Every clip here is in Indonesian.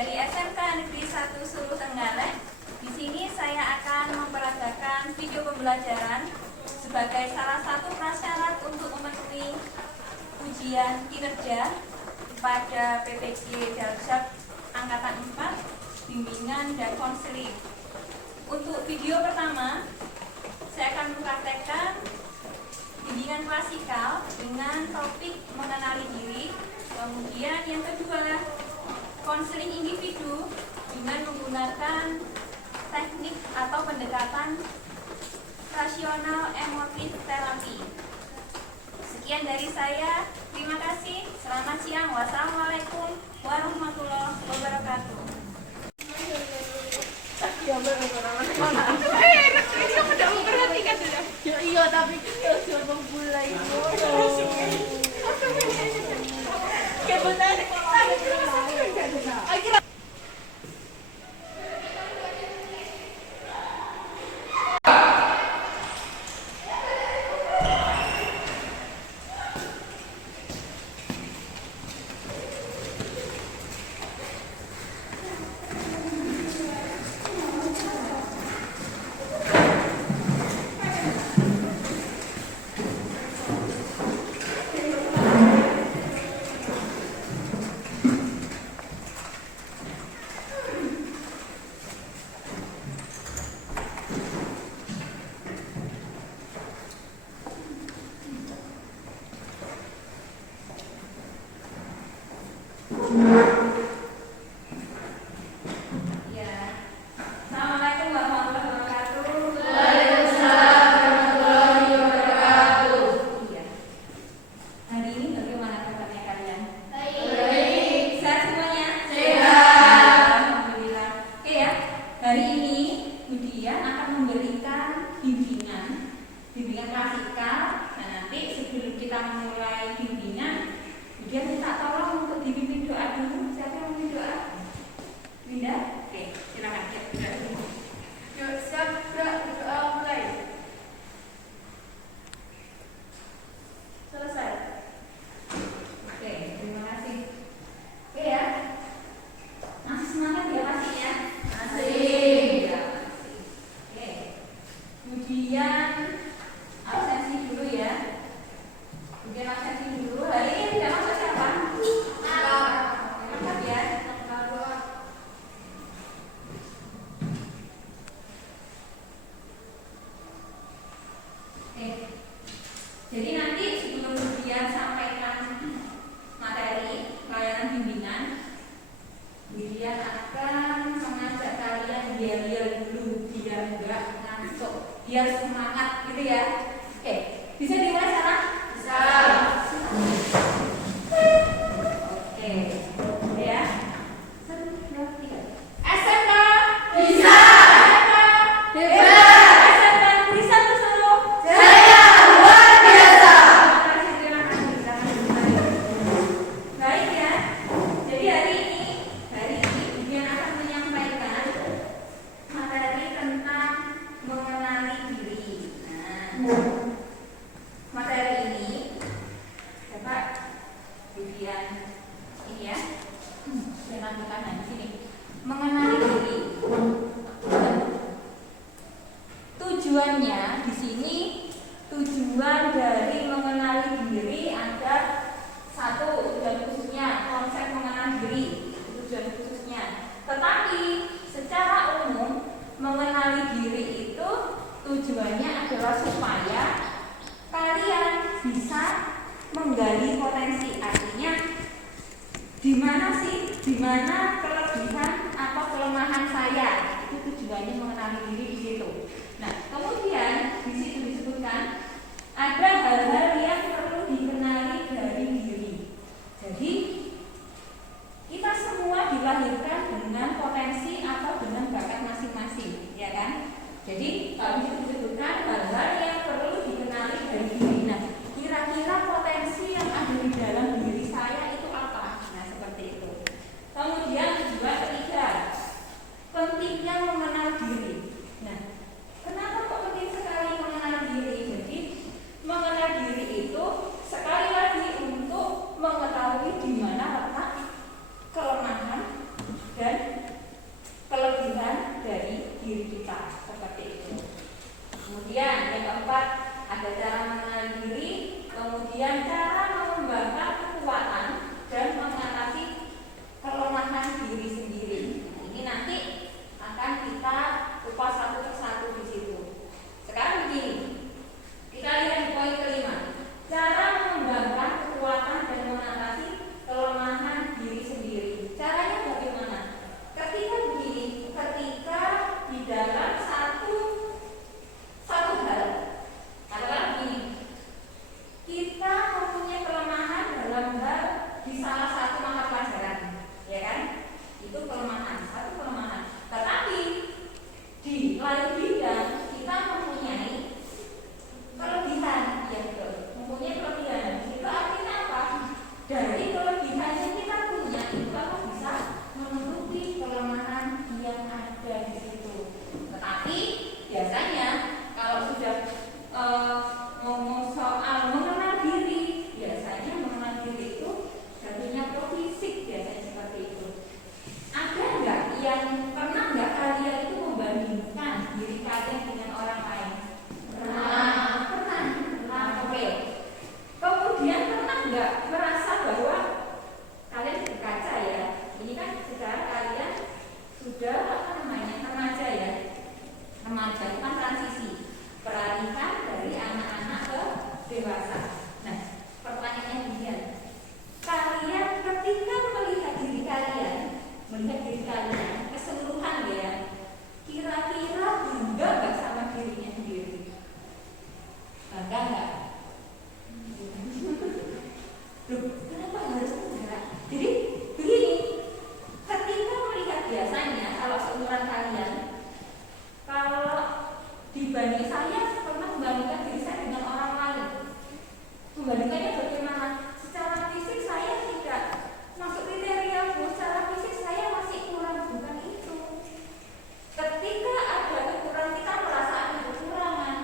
dari SMK Negeri 1 Sulu Trenggalek. Di sini saya akan memperagakan video pembelajaran sebagai salah satu prasyarat untuk memenuhi ujian kinerja pada PPG Daljab Angkatan 4, Bimbingan dan Konseling. Untuk video pertama, saya akan mempraktekkan bimbingan klasikal dengan topik mengenali diri. Kemudian yang kedua, konseling individu dengan menggunakan teknik atau pendekatan rasional emotif terapi. Sekian dari saya. Terima kasih. Selamat siang. Wassalamualaikum warahmatullahi wabarakatuh. Iya, tapi kita sudah mulai. Bimbingan klasikal. Nah, nanti sebelum kita memulai bimbingan, dia minta tolong untuk dipimpin doa dulu. Siapa yang mau doa? Winda? Oke, silakan. Ya, doa dulu. Yuk, siap, doa mulai. Selesai. Oke, terima kasih. Oke ya. Masih semangat ya pastinya? Masih. Ya, masih. Oke. Kemudian absensi dulu ya. Kemudian absensi dulu. Hari ini tidak masuk siapa? Angkat ya. Oke. Jadi nanti sebelum dia sampaikan materi pelayanan bimbingan, dia akan mengajak kalian yel-yel dulu biar enggak ngantuk, biar semangat gitu ya. Oke, bisa dimulai sekarang? Bisa. Oke, ya. Satu, dua, tiga. SMK bisa. SMK hebat. SMK Negeri 1 Sulu jaya luar biasa. Terima kasih. Baik ya. Jadi hari ini Bimbingan akan menyampaikan materi tentang mengenali diri. Nah, materi ini dapat Bimbingan ini ya. Saya bukan di sini. Mengenali diri. Tujuannya di sini, tujuan dari mengenali diri ada satu, tujuan khususnya konsep mengenali diri, tujuan khususnya. Tetapi secara umum mengenali diri itu tujuannya adalah supaya kalian bisa menggali potensi. Artinya di mana kelebihan atau kelemahan saya. Itu tujuannya mengenali diri di situ. Nah, kemudian di situ disebutkan ada hal-hal yang perlu dikenali dari diri. Jadi kita semua dilahirkan dengan potensi atau dengan bakat masing-masing, ya kan? Jadi kalau itu disebutkan hal-hal yang perlu dikenali dari diri. Nah, kira-kira potensi yang ada di dalam diri saya itu apa? Nah, seperti itu. Kemudian juga ketiga, pentingnya mengenal diri. Nah, kenapa kok penting sekali mengenal diri? Jadi mengenal diri kita, seperti itu. Kemudian yang keempat, ada cara mengenali diri, kemudian cara mengembangkan kekuatan dan mengatasi kelemahan diri sendiri. Nah, ini nanti akan kita kupas satu persatu di situ. Sekarang begini, kita lihat di poin kelima, cara mengembangkan kekuatan dan mengatasi kelemahan diri sendiri. Caranya bagaimana? Ketika begini, ketika di dalam satu hal, katakanlah begini, kita mempunyai kelemahan dalam hal di salah satu mata pelajaran, ya kan? Itu kelemahan, satu kelemahan. Tetapi di lain bidang kita mempunyai kelebihan, ya betul. Mempunyai kelebihan. Itu artinya apa? Dari kelebihan yang kita punya itu apa bisa menutupi kelemahan yang ada di situ. Tetapi biasanya kalau sudah ngomong soal mengenal diri, biasanya mengenal diri itu jatuhnya ke fisik, biasanya seperti itu. Ada nggak yang pernah nggak kalian itu membandingkan diri kalian dengan orang lain? Pernah. Oke. Kemudian pernah nggak merasa bahwa kalian berkaca ya? Ini kan secara kalian sudah remaja ya. Remaja itu kan transisi, peralihan dari anak-anak ke dewasa. Nah, pertanyaannya begini, kalian ketika melihat diri kalian keseluruhan ya, kira-kira bangga nggak sama dirinya sendiri? Bangga nggak? Loh, kenapa harus enggak? Jadi begini, ketika melihat biasanya kalau seumuran kalian, kalau dibanding saya pernah membandingkan diri saya dengan orang lain, membandingkannya bagaimana? Secara fisik saya tidak masuk kriteria, secara fisik saya masih kurang, bukan itu. Ketika ada kekurangan, kita merasa ada kekurangan.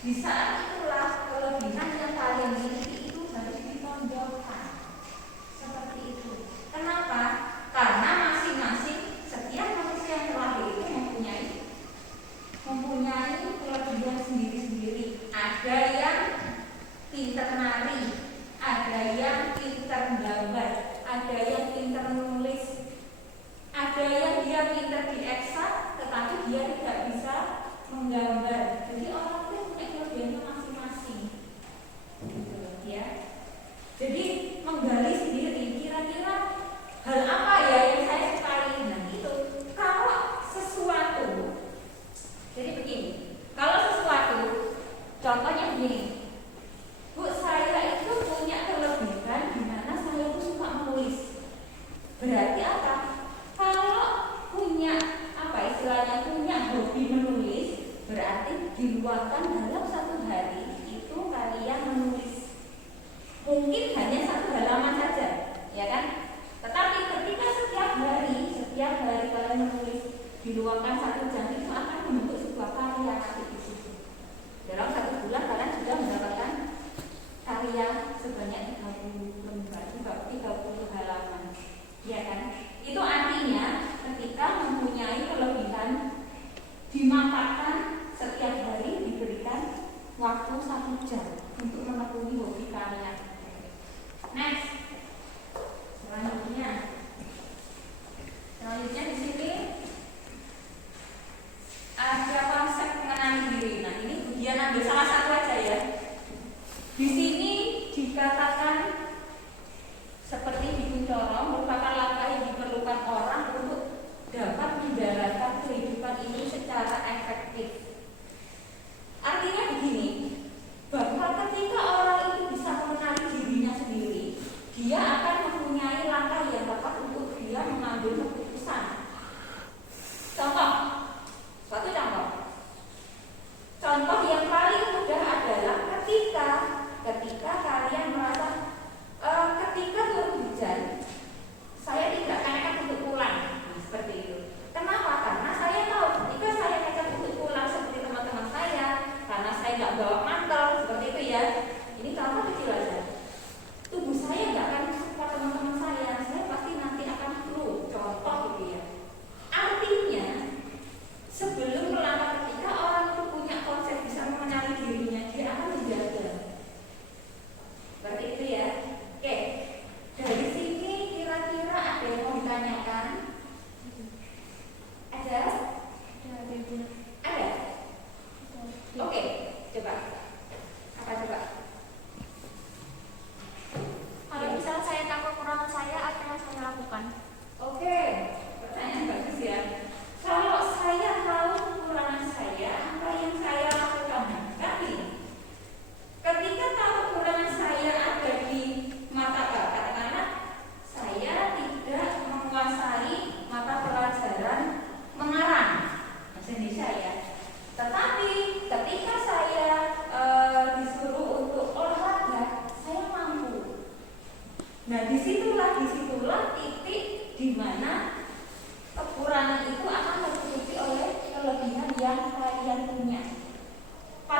Di saat itulah kelebihan yang kalian miliki itu harus ditonjolkan. Seperti itu. Kenapa? Karena masing-masing setiap manusia yang terlahir itu mempunyai kelebihan sendiri-sendiri. Ada yang pintar menari, ada yang pintar menggambar, ada yang pintar menulis, ada yang dia pintar di eksak tetapi dia tidak bisa menggambar. Jadi orang itu punya kelebihannya masing-masing, gitu ya. Jadi menggali sendiri kira-kira hal apa ya yang saya sukai. Nah itu kalau sesuatu, jadi begini, kalau sesuatu, contohnya begini, Bu, saya itu punya kelebihan di mana saya itu suka menulis. Berarti apa? Kalau punya apa istilahnya, punya hobi menulis, berarti diluangkan dalam satu hari itu kalian menulis. Mungkin hanya satu halaman saja, ya kan? Tetapi ketika setiap hari kalian menulis, diluangkan 1 jam, itu akan membentuk sebuah karya nanti di situ. Dalam 1 bulan kalian sudah mendapatkan karya sebanyak 30 lembar, 30 halaman, ya kan? Itu artinya ketika mempunyai kelebihan, dimanfaatkan setiap hari, diberikan waktu 1 jam untuk menekuni hobi kalian. Next, selanjutnya di sini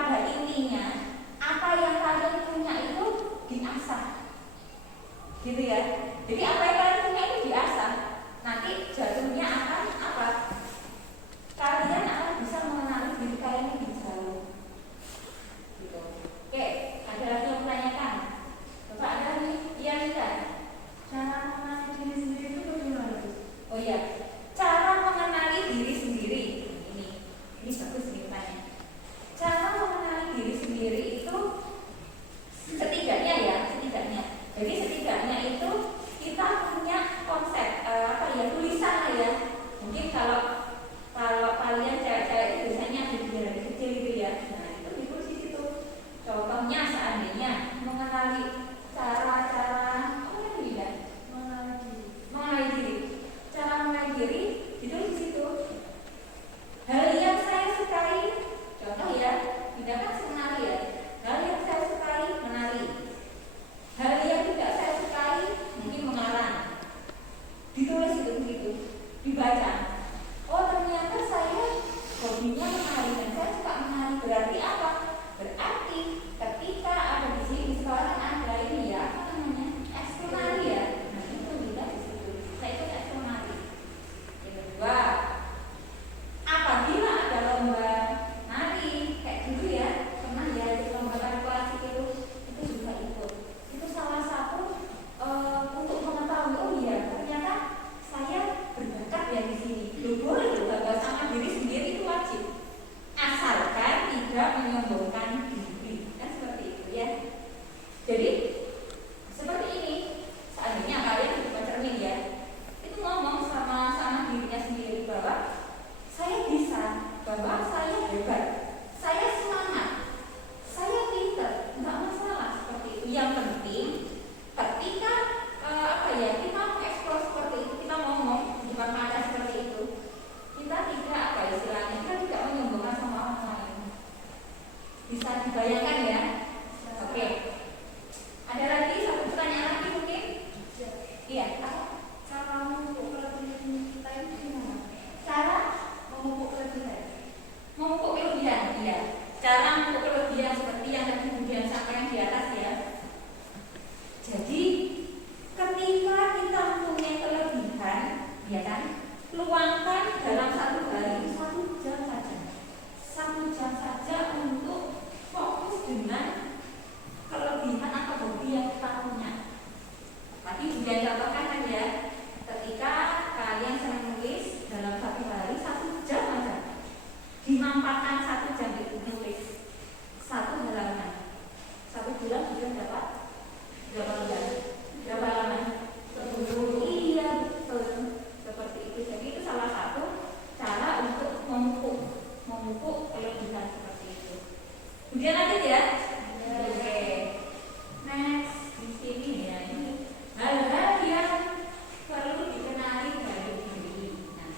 pada intinya apa yang kalian punya itu diasah, gitu ya. Jadi apa yang kalian punya itu diasah, nanti jatuhnya akan apa? Kalian akan bisa mengenali diri kalian lebih jauh, gitu. Oke, ada lagi yang menanyakan? Bapak ada nih, iya kita. Cara mengenali diri sendiri itu bagaimana? Oh iya, cara mengenali diri sendiri. Ini bagus nih tanya. Cara mengenali diri sendiri itu setidaknya ya, setidaknya. Jadi setidaknya itu kita punya konsep tulisan lah ya. Mungkin kalau kalian cewek-cewek itu biasanya dari kecil gitu ya. Nah itu ditulis di situ. Contohnya seandainya mengenali cara-cara mengenali diri. Cara mengenali diri ditulis di situ. Hal yang saya sukai, contoh ya, tidak kan mengenali ya. Hal yang saya sukai menari. Hal yang tidak saya sukai mungkin mengarang. Ditulis itu begitu, dibaca. Oh ternyata saya hobinya menari dan saya suka menari. Berarti apa? Berarti ketika ada di sini di sekolah ada ini ya, apa namanya? Ekskul menari ya. Nah itu dilihat di situ. Saya itu ekskul menari. Yang kedua, apabila ada lomba nari kayak dulu ya, pernah ya di lomba tari klasik itu juga ikut. Itu salah satu untuk mengetahui oh iya ternyata saya berbakat ya di sini. Boleh bangga sama diri sendiri itu wajib, asalkan tidak menyombongkan diri, kan seperti itu ya. Jadi seperti ini, seandainya kalian buka cermin ya, itu ngomong sama dirinya sendiri bahwa saya bisa, bahwa saya hebat, saya semangat, saya pintar, nggak masalah seperti itu. Yang penting ketika kita mengeksplor seperti itu, kita ngomong di depan kaca seperti itu, kita tidak istilahnya kita tidak menyombongkan sama orang lain. Bisa dibayangkan ya? Oke. Ada lagi satu pertanyaan lagi mungkin? Iya. Apa? Cara memupuk kelebihan kita itu gimana? Cara memupuk kelebihan. Memupuk kelebihan, iya. Cara memupuk kelebihan seperti yang tadi kemudian sampaikan di atas ya. Jadi ketika kita mempunyai kelebihan, ya kan, luangkan dalam satu hari 1 jam saja. 1 jam saja untuk fokus dengan kelebihan atau hobi yang kita punya. Tadi sudah contohkan kan ya, ketika kalian senang menulis dalam satu hari 1 jam saja, dimanfaatkan 1 jam itu menulis 1 halaman. 1 bulan sudah dapat berapa halaman? Berapa halaman? 10. Iya betul, seperti itu. Jadi itu salah satu cara untuk memupuk kelebihan seperti itu. Kemudian lanjut ya. Oke. Next di sini ya, ini hal-hal yang perlu dikenali dari diri. Nah,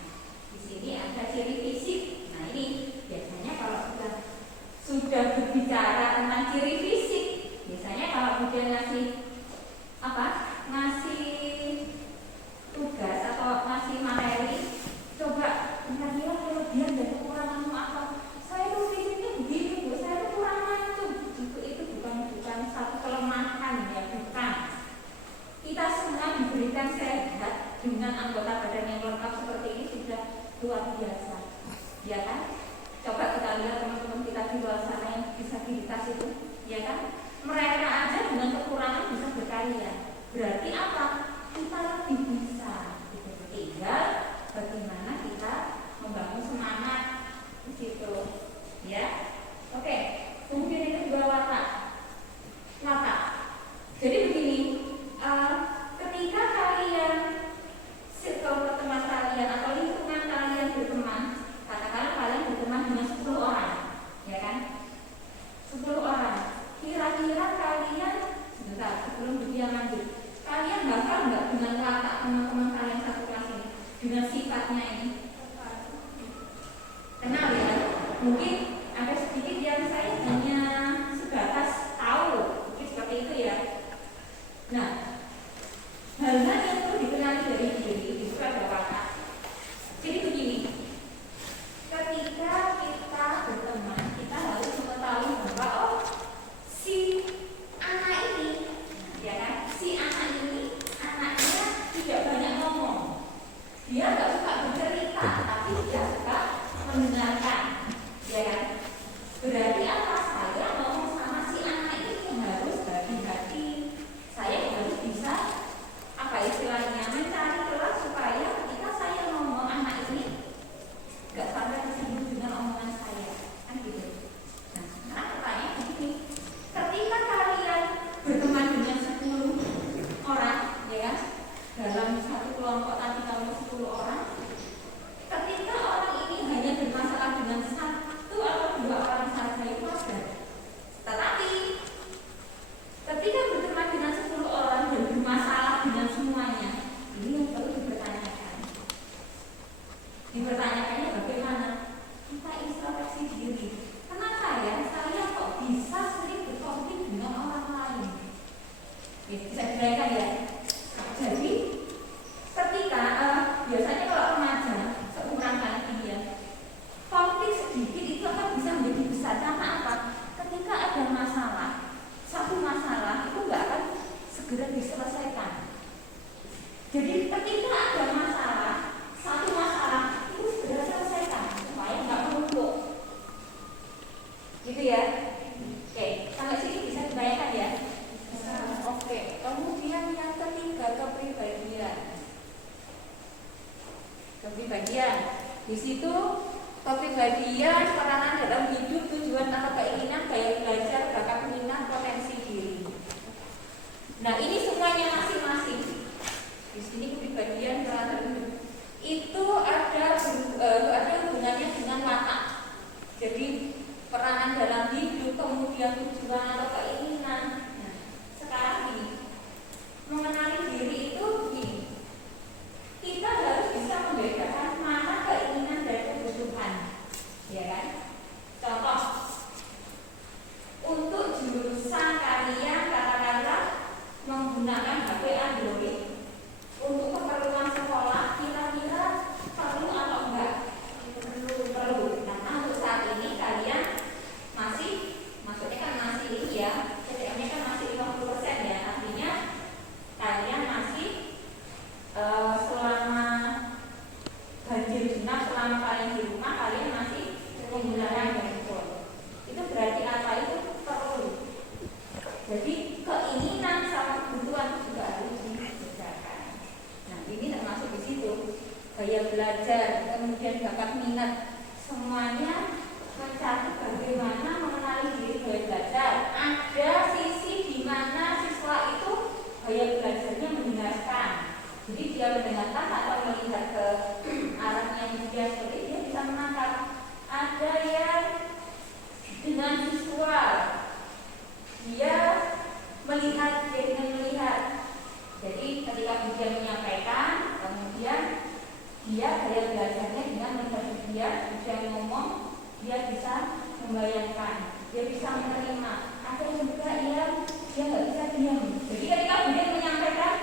di sini ada ciri fisik. Nah, ini biasanya kalau sudah berbicara tentang ciri fisik, biasanya kalau kemudian ngasih tugas atau ngasih materi, coba kira-kira kelebihan dan kekuranganmu apa? Saya tuh fisiknya begini bu, saya tuh kurangnya itu bukan satu kelemahan ya, bukan. Kita semua diberikan sehat dengan anggota badan yang lengkap seperti ini sudah luar biasa, ya kan? Coba kita lihat teman-teman kita di luar sana yang disabilitas itu, ya kan? Mereka aja dengan kekurangan bisa berkarya. Berarti apa? Kita lebih bisa. Tinggal bagaimana kita membangun semangat di situ, ya. Oke. Kemudian itu juga watak. Jadi begini, ketika kalian circle berteman kalian atau lingkungan kalian berteman, katakanlah kalian berteman dengan 10 orang, ya kan? 10 orang. Kira-kira kalian, sebentar sebelum dia lanjut, kalian hafal nggak dengan watak teman-teman kalian satu kelas ini, dengan sifatnya ini? Kenal ya? Mungkin ada sedikit yang saya hanya sebatas tahu, mungkin seperti itu ya. Nah, hal-hal yang perlu dikenali dari diri itu ada watak. Jadi begini, ketika kita berteman, kita harus mengetahui mendengarkan, ya kan? Berarti apa? Saya ngomong sama si anak itu harus hati-hati. Saya harus bisa apa istilahnya mencari celah supaya ketika saya ngomong anak ini nggak sampai tersinggung dengan omongan saya, kan gitu. Nah, sekarang pertanyaan begini, ketika kalian berteman dengan 10 orang, ya kan? Dalam satu kelompok tadi kamu 10 orang, ketika orang ini hanya bermasalah dengan satu atau 2 orang saja itu wajar. Tetapi ketika berteman dengan 10 orang dan bermasalah dengan semuanya, ini yang perlu dipertanyakan. Dipertanyakannya bagaimana? Kita introspeksi diri. Kenapa ya saya kok bisa sering berkonflik dengan orang lain? Ya, bisa dibayangkan ya. Jadi ketika biasanya kalau remaja seumuran kalian, konflik sedikit itu akan bisa menjadi besar. Karena apa? Ketika ada masalah, satu masalah itu nggak akan segera diselesaikan. Jadi ketika ada masalah, satu masalah itu segera selesaikan supaya nggak menumpuk. Gitu ya. Oke, sampai sini bisa dibayangkan ya. Oke, kemudian yang ketiga kepribadian. Kepribadian. Di situ kepribadian peranan dalam hidup, tujuan atau keinginan, gaya belajar, bakat minat, potensi diri. Nah, ini semuanya masing-masing. Di sini kepribadian peranan dalam hidup itu ada hubungannya dengan watak. Jadi peranan dalam hidup, kemudian tujuan atau keinginan. Nah, sekarang ini mengenali diri itu begini. Kita harus bisa membedakan mana keinginan dan kebutuhan, ya kan? Contoh, untuk jurusan kalian katakanlah menggunakan HP Android untuk keperluan sekolah, kira-kira perlu atau enggak? Perlu. Karena untuk saat ini kalian masih, maksudnya kan masih ini ya, CPM-nya kan masih 50% ya, artinya kalian masih selama ganjil genap, selama kalian di rumah kalian masih menggunakan handphone. Itu berarti apa? Itu perlu. Jadi keinginan sama kebutuhan juga harus dibedakan. Nah, ini termasuk di situ. Gaya belajar, kemudian bakat minat, semuanya mencari bagaimana mengenali diri gaya belajar. Ada sisi di mana siswa itu gaya belajarnya mendengarkan. Jadi dia mendengarkan atau melihat ke arahnya dia seperti dia bisa menangkap. Ada yang dengan visual, dia melihat, dia dengan melihat. Jadi ketika dia menyampaikan, kemudian dia gaya belajarnya dengan melihat dia ngomong, dia bisa membayangkan, dia bisa menerima. Ada juga yang dia nggak bisa diam. Jadi ketika dia menyampaikan,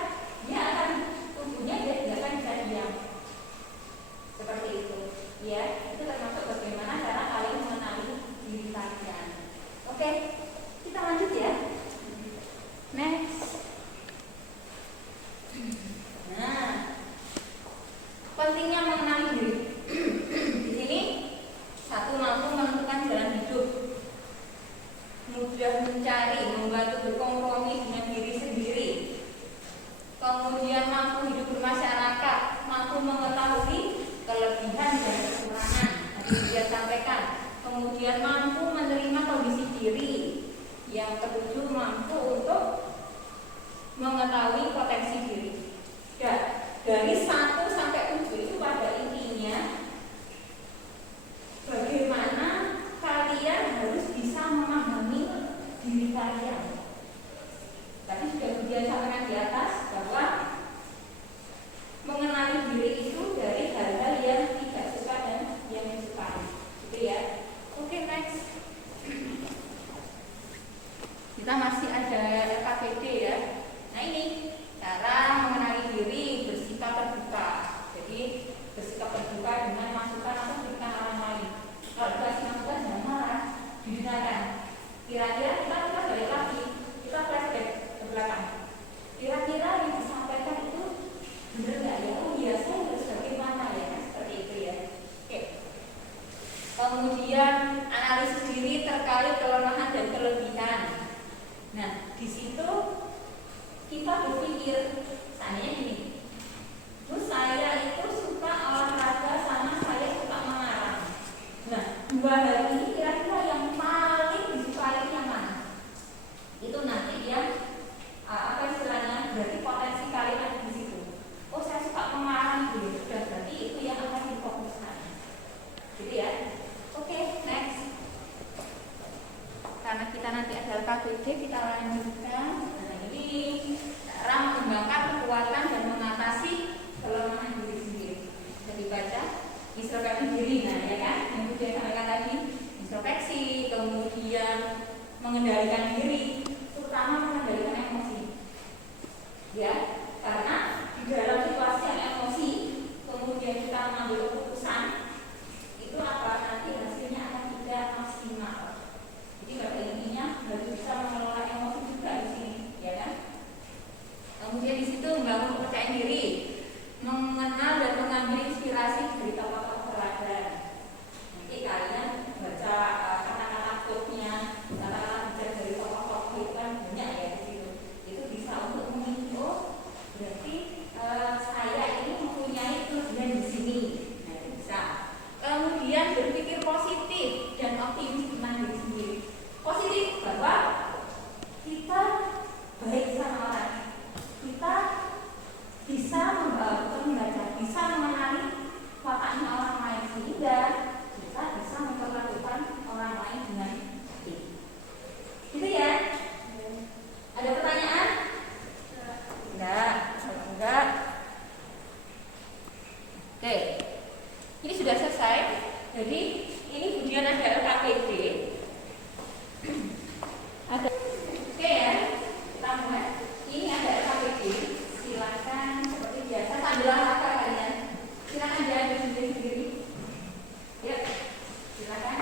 dia akan tubuhnya dia akan bisa diam. Seperti itu, ya. Itu termasuk bagaimana cara kalian mengenali diri kalian. Oke, kita lanjut ya. Next. Nah, pentingnya mengenali diri. Di sini satu, mampu menentukan jalan hidup, mudah mencari, membantu berkompromi dengan diri sendiri, kemudian mampu hidup bermasyarakat, mampu mengetahui kelebihan dan kekurangan yang dia sampaikan, kemudian mampu menerima kondisi diri, yang ketujuh mampu untuk mengetahui potensi diri. Dan dari 1 sampai 7 itu pada intinya bagaimana kalian harus bisa memahami diri kalian. Tadi sudah dia sampaikan di atas bahwa mengenali diri itu dari hal-hal yang tidak suka dan yang disukai, gitu ya. Oke, next. Kita masih ada LKPD ya. Nah, ini cara mengenali diri, bersikap terbuka. Jadi bersikap terbuka dengan masukan atau kritikan orang lain. Kalau dikasih masukan jangan marah, didengarkan. Kira-kira kita balik lagi, kita flashback ke belakang. Kira-kira yang disampaikan itu benar nggak ya? Oh iya, saya harus bagaimana ya? Seperti itu ya. Oke. dua hal ini kira-kira yang paling disukai yang mana? Itu nanti dia apa istilahnya, berarti potensi kalian ada di situ. Oh, saya suka pengarang gitu, sudah berarti itu yang akan difokuskan. Gitu ya. Oke, next. Karena kita nanti ada LKPD, kita lanjutkan. Nah, ini cara mengembangkan kekuatan dan mengatasi kelemahan diri sendiri. Bisa dibaca introspeksi diri, nah ya kan? Yang sudah sampaikan tadi, introspeksi, kemudian mengendalikan diri, terutama mengendalikan emosi. Ya, karena di dalam situasi yang emosi, kemudian kita mengambil keputusan, itu apa nanti hasilnya akan tidak maksimal. Jadi pada intinya harus bisa mengelola emosi juga di sini, ya kan? Kemudian di situ membangun kepercayaan diri, mengenal dan mengambil inspirasi dari tokoh-tokoh teladan. Nanti kalian baca kata-kata quote-nya, kata-kata bijak dari tokoh-tokoh itu kan banyak ya di situ. Itu bisa untuk menginfo, berarti saya ini mempunyai kelebihan di sini. Nah, itu bisa. Kemudian berpikir positif dan optimis tentang diri sendiri. Positif bahwa kita baik sama orang, kita bisa membaca, bisa mengenali wataknya orang lain sehingga kita bisa memperlakukan orang lain dengan baik. Gitu ya? Ada pertanyaan? Enggak, kalau enggak. Oke, ini sudah selesai. Jadi ini kemudian ada LKPD. Ada. Oke ya, kita mulai. Ini ada LKPD. Silakan seperti biasa sambil olahraga kalian. Silakan jalan sendiri-sendiri. Yuk, silakan.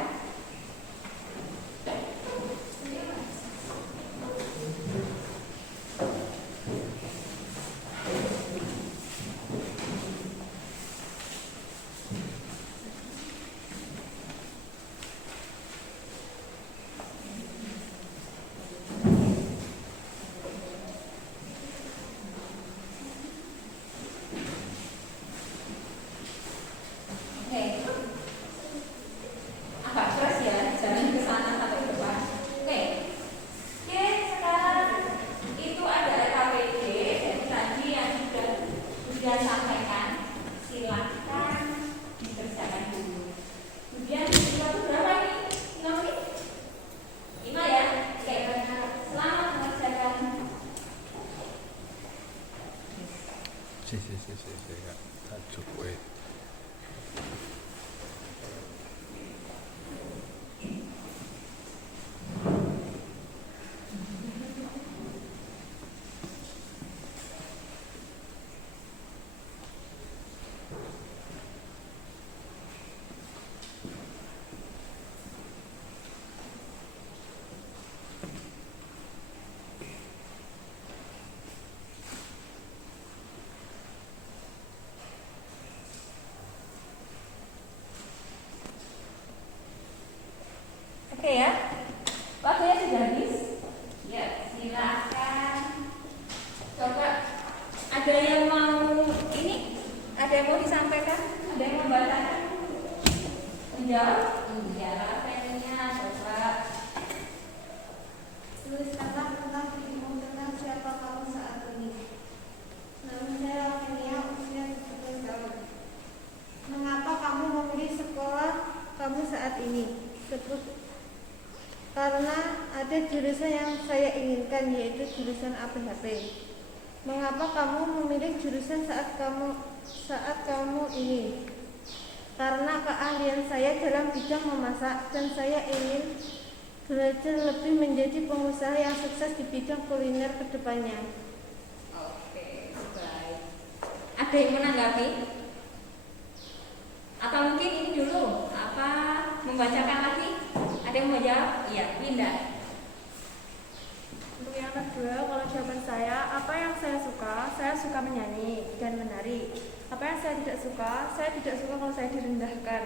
Agak keras ya, jangan ke sana sampai depan. Oke, sekarang itu ada LKPD dari tadi yang sudah sampaikan. Silakan dikerjakan dulu. Kemudian waktu berapa ini? 5 menit? 5 ya? Oke, selamat mengerjakan. Kak. Cukup. Oke ya, waktunya sudah habis. Ya, silakan. Coba ada yang mau ini? Ada yang mau disampaikan? Ada yang mau membacakan? Menjawab? Iya, pennya coba. Tuliskanlah tentang dirimu, tentang siapa kamu saat ini. Nama saya Lavenia, usia 17 tahun. Mengapa kamu memilih sekolah kamu saat ini? Karena ada jurusan yang saya inginkan, yaitu jurusan APHP. Mengapa kamu memilih jurusan saat kamu ini? Karena keahlian saya dalam bidang memasak dan saya ingin belajar lebih menjadi pengusaha yang sukses di bidang kuliner ke depannya. Oke, baik. Ada yang menanggapi? Atau mungkin ini dulu, membacakan lagi? Ada yang mau jawab? Iya, pindah. Untuk yang kedua, kalau jawaban saya, apa yang saya suka menyanyi dan menari. Apa yang saya tidak suka kalau saya direndahkan.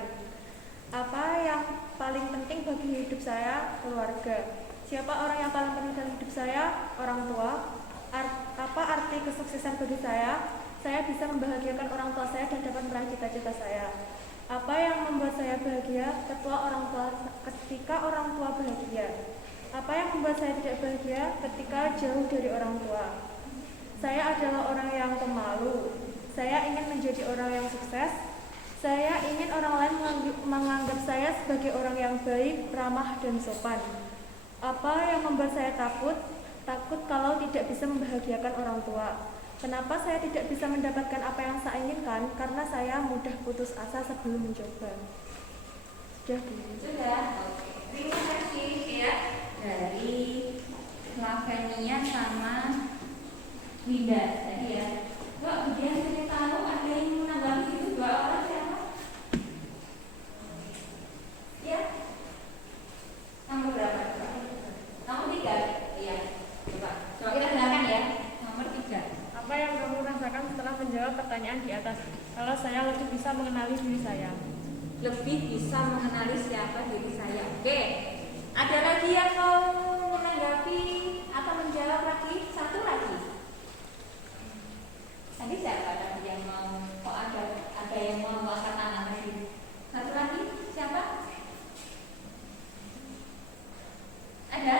Apa yang paling penting bagi hidup saya? Keluarga. Siapa orang yang paling penting dalam hidup saya? Orang tua. Apa arti kesuksesan bagi saya? Saya bisa membahagiakan orang tua saya dan dapat meraih cita-cita saya. Apa yang membuat saya saya bahagia ketika orang tua bahagia. Apa yang membuat saya tidak bahagia ketika jauh dari orang tua? Saya adalah orang yang pemalu. Saya ingin menjadi orang yang sukses. Saya ingin orang lain menganggap saya sebagai orang yang baik, ramah, dan sopan. Apa yang membuat saya takut? Takut kalau tidak bisa membahagiakan orang tua. Kenapa saya tidak bisa mendapatkan apa yang saya inginkan? Karena saya mudah putus asa sebelum mencoba. Sudah, Bu. Sudah. Terima kasih ya dari Lavenia sama Winda tadi ya. Kok dia saya tahu ada yang menanggapi itu dua orang siapa? Ya. Nomor berapa? Nomor 3. Iya. Coba kita dengarkan ya. Nomor 3. Apa yang kamu rasakan setelah menjawab pertanyaan di atas? Kalau saya lebih bisa mengenali diri saya. Lebih bisa mengenali siapa diri saya. Oke. Ada lagi yang mau menanggapi atau menjawab lagi? Satu lagi. Tadi siapa tadi yang mau? Kok ada yang mau angkat tangan tadi? Satu lagi siapa? Ada?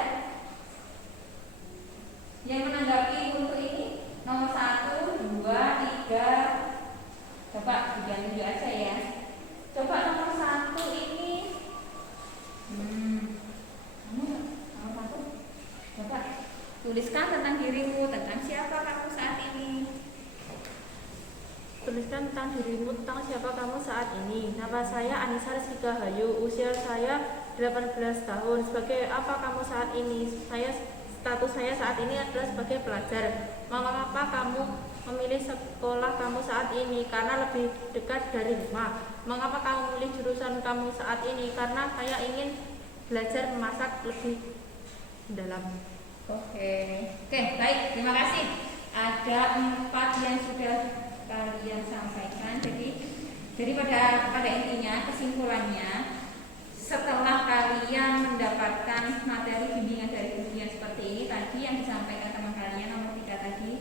Yang menanggapi untuk ini? Nomor 1, 2, 3. Coba tunjuk aja ya. Coba nomor 1 ini. Nomor 1. Coba tuliskan tentang dirimu, tentang siapa kamu saat ini. Tuliskan tentang dirimu, tentang siapa kamu saat ini. Nama saya Anissa Rizky Gahayu, usia saya 18 tahun. Sebagai apa kamu saat ini? Status saya saat ini adalah sebagai pelajar. Mengapa kamu memilih sekolah kamu saat ini? Karena lebih dekat dari rumah. Mengapa kamu memilih jurusan kamu saat ini? Karena saya ingin belajar memasak lebih dalam. Oke, baik, terima kasih. Ada 4 yang sudah kalian sampaikan. Jadi pada intinya kesimpulannya, setelah kalian mendapatkan materi bimbingan dari gurunya seperti ini tadi yang disampaikan teman kalian nomor 3 tadi,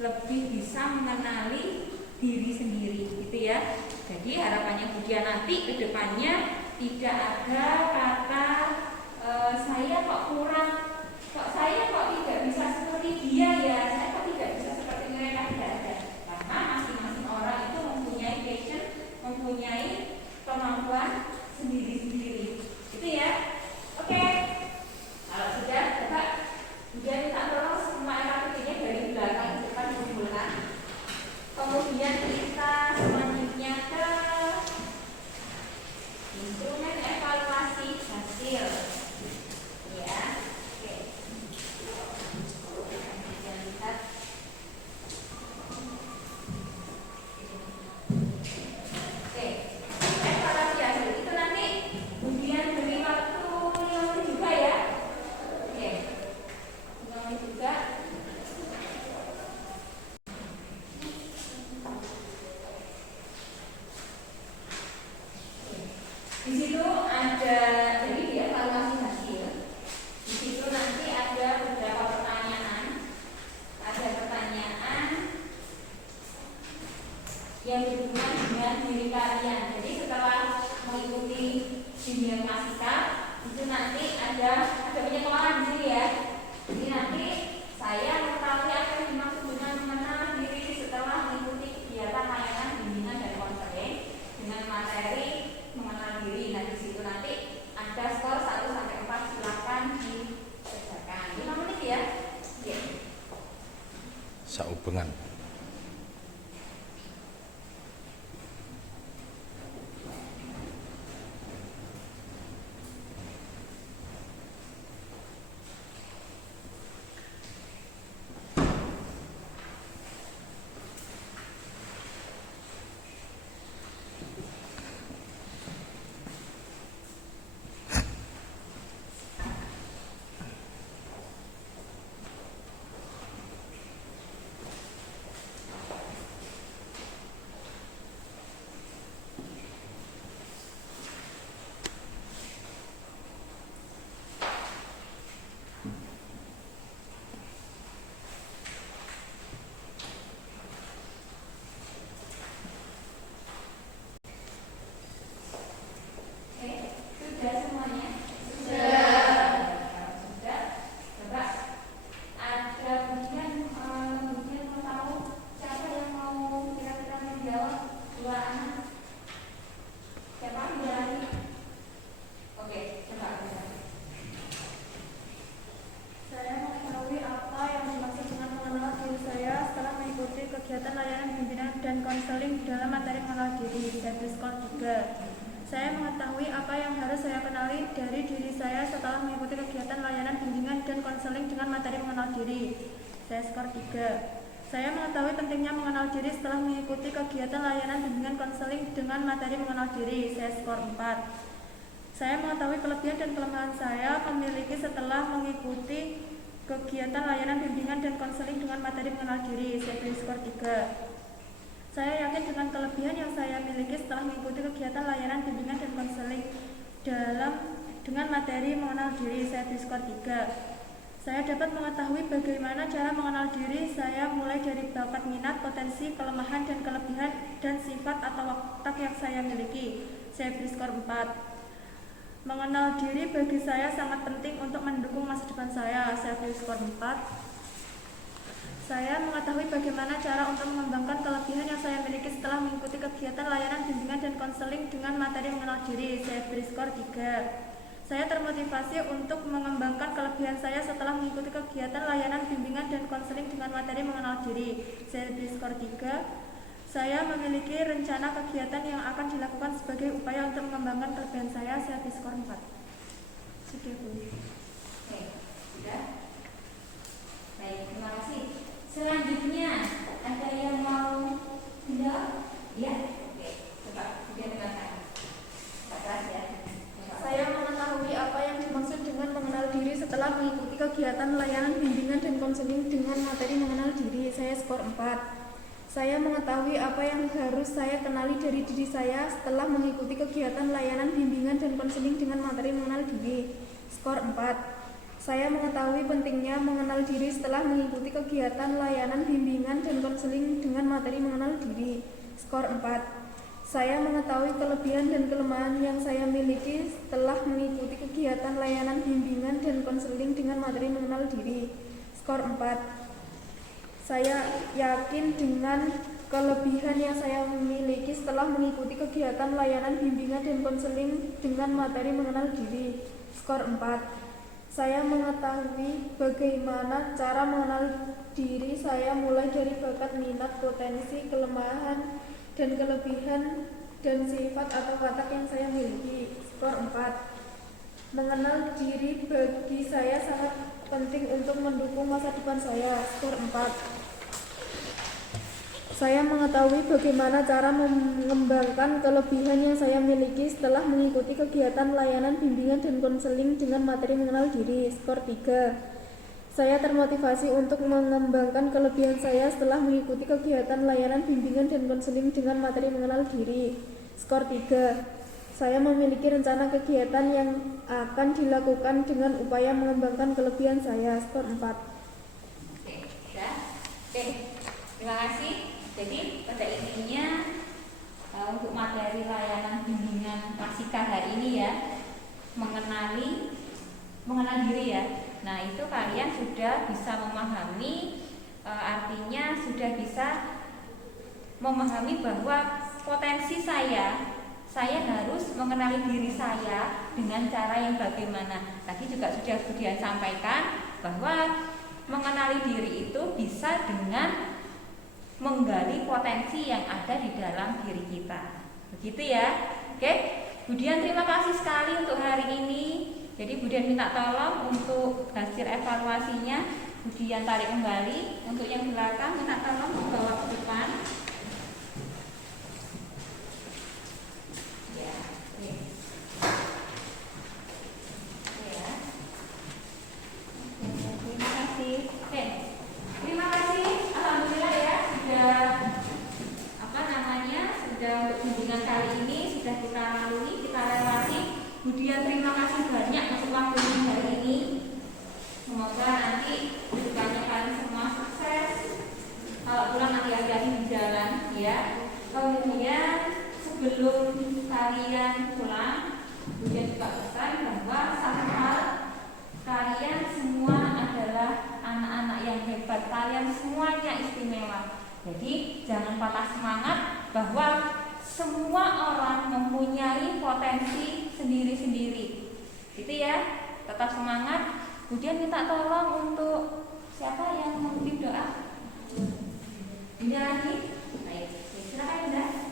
lebih bisa mengenali diri sendiri gitu ya. Jadi harapannya Budia nanti ke depannya tidak ada kata saya kok kurang, saya kok tidak bisa seperti dia ya, saya kok tidak bisa seperti mereka, tidak ada. Karena masing-masing orang itu mempunyai passion, mempunyai kemampuan sendiri-sendiri. Itu ya. Oke. Kalau sudah, coba Budia minta tolong semua LKPP-nya dari belakang ke depan dikumpulkan. Kemudian kita selanjutnya ke instrumen evaluasi hasil. Ya. Oke. Kita lihat. Oke. Evaluasi hasil itu nanti kemudian beri waktu 5 menit juga ya. Oke. 5 menit juga. Di situ ada jadi dia evaluasi hasil. Di situ nanti ada beberapa pertanyaan. Ada pertanyaan yang berhubungan dengan diri kalian. Jadi setelah mengikuti bimbingan Masika, itu nanti ada penyekolah di sini ya. Jadi nanti saya mengetahui apa yang dimaksud dengan mengenal diri setelah mengikuti kegiatan layanan bimbingan dan konseling dengan materi mengenal diri. Nah di situ nanti ada skor 1 sampai 4, silakan dikerjakan. 5 menit ya. Oke. Saubengan. skor 3. Saya mengetahui apa yang harus saya kenali dari diri saya setelah mengikuti kegiatan layanan bimbingan dan konseling dengan materi mengenal diri. Saya skor 3. Saya mengetahui pentingnya mengenal diri setelah mengikuti kegiatan layanan bimbingan konseling dengan materi mengenal diri. Saya skor 4. Saya mengetahui kelebihan dan kelemahan saya memiliki setelah mengikuti kegiatan layanan bimbingan dan konseling dengan materi mengenal diri. Saya beri skor 3. Saya yakin dengan kelebihan yang saya miliki setelah mengikuti kegiatan layanan bimbingan dan konseling dengan materi mengenal diri. Saya beri skor 3. Saya dapat mengetahui bagaimana cara mengenal diri saya mulai dari bakat minat, potensi, kelemahan, dan kelebihan, dan sifat atau watak yang saya miliki. Saya beri skor 4. Mengenal diri bagi saya sangat penting untuk mendukung masa depan saya. Saya beri skor 4. Saya mengetahui bagaimana cara untuk mengembangkan kelebihan yang saya miliki setelah mengikuti kegiatan layanan bimbingan dan konseling dengan materi mengenal diri. Saya beri skor 3. Saya termotivasi untuk mengembangkan kelebihan saya setelah mengikuti kegiatan layanan bimbingan dan konseling dengan materi mengenal diri. Saya beri skor 3. Saya memiliki rencana kegiatan yang akan dilakukan sebagai upaya untuk mengembangkan kelebihan saya. Saya beri skor 4. Sudah, Bu. Oke, sudah. Baik, terima kasih. Selanjutnya, ada yang mau menjawab? Ya, oke. Coba, kemudian silakan. Pak Pras ya. Saya mengetahui apa yang dimaksud dengan mengenal diri setelah mengikuti kegiatan layanan bimbingan dan konseling dengan materi mengenal diri. Saya skor 4. Saya mengetahui apa yang harus saya kenali dari diri saya setelah mengikuti kegiatan layanan bimbingan dan konseling dengan materi mengenal diri. Skor 4. Saya mengetahui pentingnya mengenal diri setelah mengikuti kegiatan layanan bimbingan dan konseling dengan materi mengenal diri. Skor 4. Saya mengetahui kelebihan dan kelemahan yang saya miliki setelah mengikuti kegiatan layanan bimbingan dan konseling dengan materi mengenal diri. Skor 4. Saya yakin dengan kelebihan yang saya miliki setelah mengikuti kegiatan layanan bimbingan dan konseling dengan materi mengenal diri. Skor 4. Saya mengetahui bagaimana cara mengenal diri saya mulai dari bakat minat, potensi, kelemahan, dan kelebihan dan sifat atau watak yang saya miliki. Skor 4. Mengenal diri bagi saya sangat penting untuk mendukung masa depan saya. Skor 4. Saya mengetahui bagaimana cara mengembangkan kelebihan yang saya miliki setelah mengikuti kegiatan layanan bimbingan dan konseling dengan materi mengenal diri. Skor 3. Saya termotivasi untuk mengembangkan kelebihan saya setelah mengikuti kegiatan layanan bimbingan dan konseling dengan materi mengenal diri. Skor 3. Saya memiliki rencana kegiatan yang akan dilakukan dengan upaya mengembangkan kelebihan saya. Skor 4. Oke, sudah. Oke, terima kasih. Jadi pada intinya untuk materi layanan bimbingan Masika hari ini ya, mengenal diri ya. Nah, itu kalian sudah bisa memahami, artinya sudah bisa memahami bahwa potensi saya harus mengenali diri saya dengan cara yang bagaimana. Tadi juga sudah Budian sampaikan bahwa mengenali diri itu bisa dengan menggali potensi yang ada di dalam diri kita. Begitu ya. Oke, Budian terima kasih sekali untuk hari ini. Jadi Budian minta tolong untuk hasil evaluasinya Budian tarik kembali. Untuk yang belakang minta tolong dibawa ke depan. Ya, oke. Ya. Oke, terima kasih. Oke. Terima kasih. Alhamdulillah ya sudah untuk bimbingan kali ini sudah kita lalui, kita lewati. Budian terima kasih banyak untuk waktunya hari ini. Semoga nanti kedepannya kalian semua sukses. Kalau pulang nanti hati-hati di jalan ya. Kemudian sebelum kalian pulang, Budian juga pesan bahwa satu hal, kalian semua adalah anak-anak yang hebat. Kalian semuanya istimewa. Jadi jangan patah semangat bahwa semua orang mempunyai potensi sendiri-sendiri. Gitu ya. Tetap semangat. Kemudian minta tolong untuk siapa yang memimpin doa? Bunda lagi? Baik, silakan Bunda.